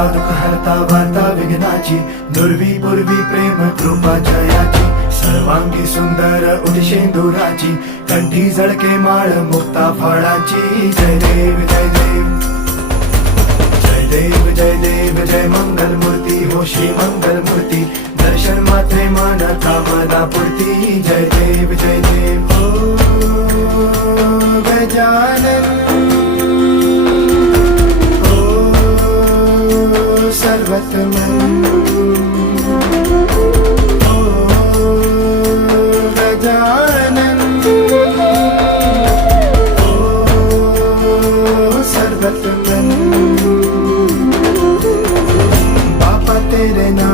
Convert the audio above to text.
हरता दुःख हरता वार्ता विघ्नाची, दुर्वी पूर्वी प्रेम कृपा जयाची, सर्वांगी सुंदर उदिशेंदुराची, कंठी झळके माळ मुक्ता फळाची. जय देव जय देव जय देव जय देव जय मंगल मूर्ती हो श्री मंगल मूर्ती, दर्शन मात्रे मन कामना पूर्ती. जय देव जय देव हो गजानन सर्वतमन ओ गजानन ओ सर्वतमन. बापा तेरे नाम